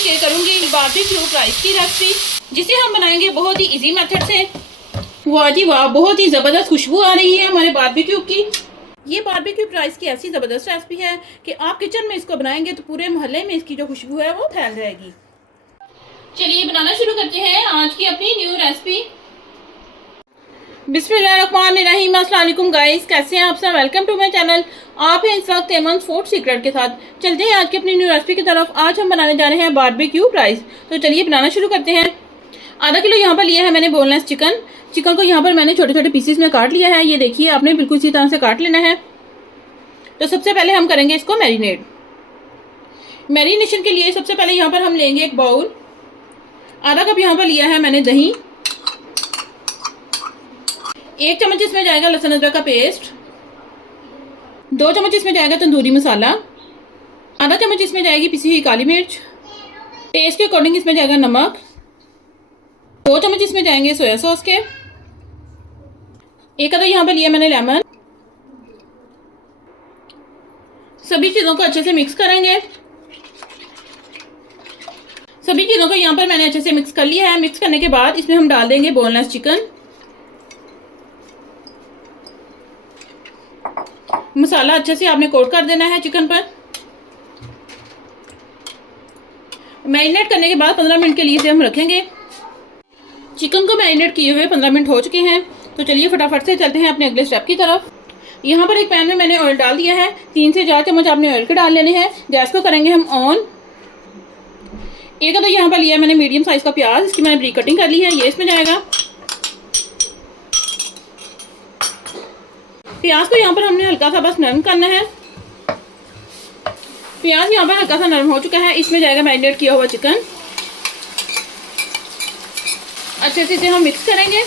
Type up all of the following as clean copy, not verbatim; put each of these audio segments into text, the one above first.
Share करूंगी barbecue fries की recipe, जिसे हम बनाएंगे बहुत ही इजी मेथड से। वाह जी वाह, बहुत ही ज़बरदस्त खुशबू आ रही है हमारे बारबेक्यू की। ये बारबेक्यू फ्राइज की ऐसी ज़बरदस्त रेसिपी है कि आप किचन में इसको बनाएंगे तो पूरे मोहल्ले में इसकी जो खुशबू है वो फैल जाएगी। चलिए बनाना शुरू करते हैं आज की अपनी न्यू रेसिपी। बिस्मिल्लाहिर्रहमानिर्रहीम। अस्सलाम वालेकुम गाइस, कैसे हैं आप सब? Welcome to my channel. आप हैं इस वक्त एमन्स फूड सीक्रेट के साथ। चलते हैं आज की अपनी न्यू रेसिपी की तरफ। आज हम बनाने जा रहे हैं बारबेक्यू फ्राइज। तो चलिए बनाना शुरू करते हैं। आधा किलो यहाँ पर लिया है मैंने बोनलेस चिकन। चिकन को यहाँ पर मैंने छोटे छोटे पीसेस में काट लिया है। ये देखिए, आपने बिल्कुल इसी तरह से काट लेना है। तो सबसे पहले हम करेंगे इसको मैरिनेट। मैरिनेशन के लिए सबसे पहले यहाँ पर हम लेंगे एक बाउल। आधा कप यहाँ पर लिया है मैंने दही। 1 चम्मच इसमें जाएगा लहसुन अदरक का पेस्ट। 2 चम्मच इसमें जाएगा तंदूरी मसाला। आधा चम्मच इसमें जाएगी पिसी हुई काली मिर्च। टेस्ट के अकॉर्डिंग इसमें जाएगा नमक। 2 चम्मच इसमें जाएंगे सोया सॉस के। एक आधा यहाँ पर लिया मैंने लेमन। सभी चीज़ों को अच्छे से मिक्स करेंगे। सभी चीज़ों को यहाँ पर मैंने अच्छे से मिक्स कर लिया है। मिक्स करने के बाद इसमें हम डाल देंगे बोनलेस चिकन। मसाला अच्छे से आपने कोट कर देना है चिकन पर। मैरिनेट करने के बाद 15 मिनट के लिए इसे हम रखेंगे। चिकन को मैरिनेट किए हुए 15 मिनट हो चुके हैं। तो चलिए फटाफट से चलते हैं अपने अगले स्टेप की तरफ। यहाँ पर एक पैन में मैंने ऑयल डाल दिया है। 3 से 4 चम्मच आपने ऑयल के डाल लेने हैं। गैस को करेंगे हम ऑन। एक आधा यहाँ पर लिया मैंने मीडियम साइज का प्याज। इसकी मैंने ब्रीक कटिंग कर ली है। ये इसमें जाएगा। प्याज को यहाँ पर हमने हल्का सा बस नरम करना है। प्याज यहाँ पर हल्का सा नरम हो चुका है। इसमें जाएगा मैरिनेट किया हुआ चिकन। अच्छे से इसे हम मिक्स करेंगे।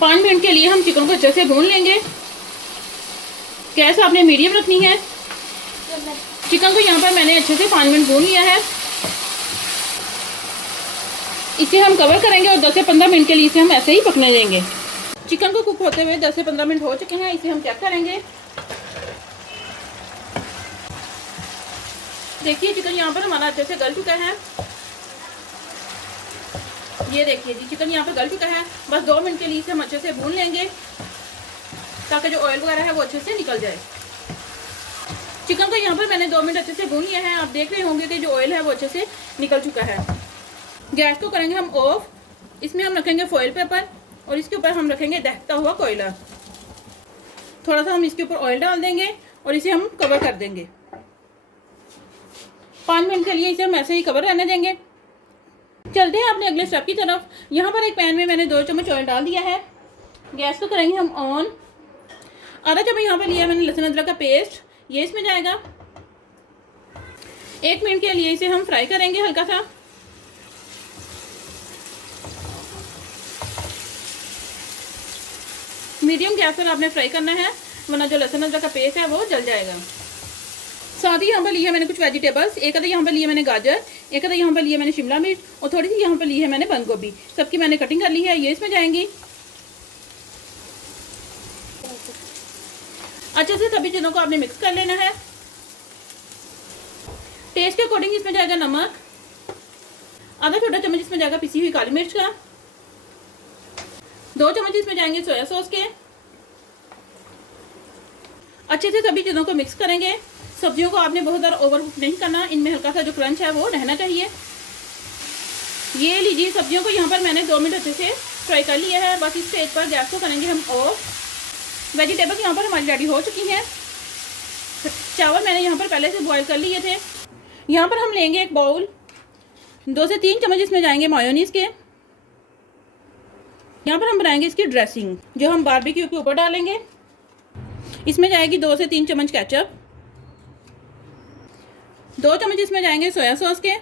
5 मिनट के लिए हम चिकन को अच्छे से भून लेंगे। गैस आपने मीडियम रखनी है। चिकन को यहाँ पर मैंने अच्छे से 5 मिनट भून लिया है। इसे हम कवर करेंगे और 10 से 15 मिनट के लिए इसे हम ऐसे ही पकने देंगे। चिकन को कुक होते हुए 10 से 15 मिनट हो चुके हैं। इसे हम चेक करेंगे। देखिए चिकन यहाँ पर हमारा अच्छे से गल चुका है। ये देखिए जी, चिकन यहाँ पर गल चुका है। बस 2 मिनट के लिए इसे हम अच्छे से भून लेंगे ताकि जो ऑयल वगैरह है वो अच्छे से निकल जाए। चिकन को यहाँ पर मैंने 2 मिनट अच्छे से भून लिया है। आप देख रहे होंगे कि जो ऑयल है वो अच्छे से निकल चुका है। गैस को करेंगे हम ऑफ। इसमें हम रखेंगे फॉइल पेपर और इसके ऊपर हम रखेंगे दहकता हुआ कोयला। थोड़ा सा हम इसके ऊपर ऑयल डाल देंगे और इसे हम कवर कर देंगे। 5 मिनट के लिए इसे हम ऐसे ही कवर रहने देंगे। चलते हैं अपने अगले स्टेप की तरफ। यहाँ पर एक पैन में मैंने 2 चम्मच ऑयल डाल दिया है। गैस को करेंगे हम ऑन। आधा चम्मच यहाँ पर लिया मैंने लहसुन अदरक का पेस्ट। ये इसमें जाएगा। 1 मिनट के लिए इसे हम फ्राई करेंगे हल्का सा। मीडियम गैस पर आपने फ्राई करना है, वरना जो लहसुन अदरक का पेस्ट है वो जल जाएगा। साथ ही यहाँ पर लिया मैंने कुछ वेजिटेबल्स। एक आधा यहाँ पर लिया मैंने गाजर। एक आधा यहाँ पर लिया मैंने शिमला मिर्च और थोड़ी सी यहाँ पर ली है मैंने बंद गोभी। सबकी मैंने कटिंग कर ली है। ये इसमें जाएंगी। अच्छे से सभी चीज़ों को आपने मिक्स कर लेना है। टेस्ट के अकॉर्डिंग इसमें जाएगा नमक। आधा छोटा चम्मच इसमें जाएगा पिसी हुई काली मिर्च का। 2 चम्मच इसमें जाएंगे सोया सॉस के। अच्छे से सभी चीज़ों को मिक्स करेंगे। सब्जियों को आपने बहुत ज़्यादा ओवर कुक नहीं करना। इनमें हल्का सा जो क्रंच है वो रहना चाहिए। ये लीजिए, सब्जियों को यहाँ पर मैंने 2 मिनट अच्छे से फ्राई कर लिया है। बस इस स्टेज पर गैस को करेंगे हम ऑफ। वेजिटेबल यहाँ पर हमारी रेडी हो चुकी हैं। चावल मैंने यहाँ पर पहले से बॉईल कर लिए थे। यहाँ पर हम लेंगे एक बाउल। 2 से 3 चम्मच इसमें जाएंगे मायोनीज के। यहाँ पर हम बनाएंगे इसकी ड्रेसिंग जो हम बारबेक्यू के ऊपर डालेंगे। इसमें जाएगी 2 से 3 चम्मच केचप। 2 चम्मच इसमें जाएंगे सोया सॉस के।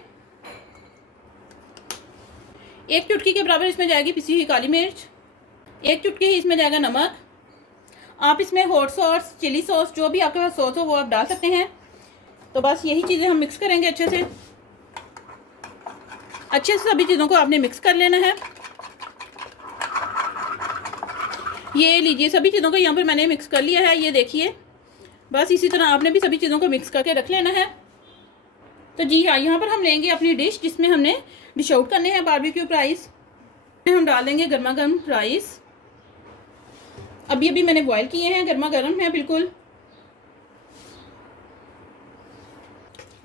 1 चुटकी के बराबर इसमें जाएगी पिसी हुई काली मिर्च। 1 चुटकी ही इसमें जाएगा नमक। आप इसमें हॉट सॉस, चिली सॉस, जो भी आपके पास सॉस हो वो आप डाल सकते हैं। तो बस यही चीज़ें हम मिक्स करेंगे अच्छे से। सभी चीज़ों को आपने मिक्स कर लेना है। ये लीजिए, सभी चीज़ों को यहाँ पर मैंने मिक्स कर लिया है। ये देखिए, बस इसी तरह आपने भी सभी चीज़ों को मिक्स करके रख लेना है। तो जी हाँ, यहाँ पर हम लेंगे अपनी डिश जिसमें हमने डिश आउट करने हैं बारबेक्यू फ्राइज। हम डाल देंगे गर्मा गर्म फ्राइज। अभी मैंने बॉईल किए हैं, गर्मा गर्म है बिल्कुल।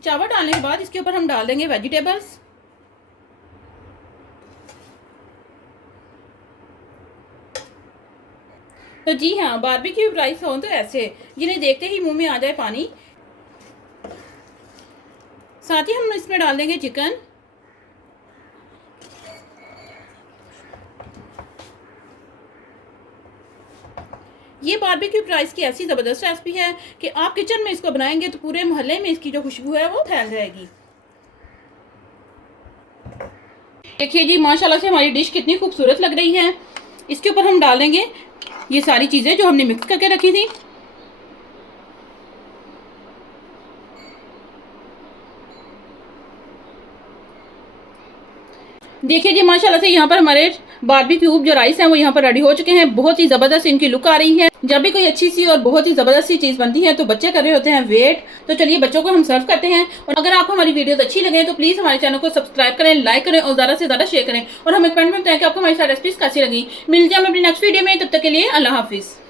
चावल डालने के बाद इसके ऊपर हम डाल देंगे वेजिटेबल्स। तो जी हाँ, बारबेक्यू फ्राइज हो तो ऐसे जिन्हें देखते ही मुंह में आ जाए पानी। साथ ही हम इसमें डाल देंगे चिकन। ये बारबेक्यू फ्राइज की ऐसी ज़बरदस्त रेसिपी है कि आप किचन में इसको बनाएंगे तो पूरे मोहल्ले में इसकी जो खुशबू है वो फैल जाएगी। देखिए जी, माशाल्लाह से हमारी डिश कितनी खूबसूरत लग रही है। इसके ऊपर हम डाल देंगे ये सारी चीज़ें जो हमने मिक्स करके रखी थी। देखिए जी, माशाल्लाह से यहाँ पर हमारे बारबेक्यू जो राइस हैं वो यहाँ पर रेडी हो चुके हैं। बहुत ही ज़बरदस्त इनकी लुक आ रही है। जब भी कोई अच्छी सी और बहुत ही ज़बरदस्त सी चीज़ बनती है तो बच्चे कर रहे होते हैं वेट। तो चलिए बच्चों को हम सर्व करते हैं। और अगर आपको हमारी वीडियोस अच्छी लगे तो प्लीज़ हमारे चैनल को सब्सक्राइब करें, लाइक करें और ज़्यादा से ज़्यादा शेयर करें। और हमें कमेंट में बताएं कि आपको हमारी सारी रेसिपीज़ कैसी लगी। मिलते हैं हम अपनी नेक्स्ट वीडियो में, तब तक के लिए अल्लाह हाफिज़।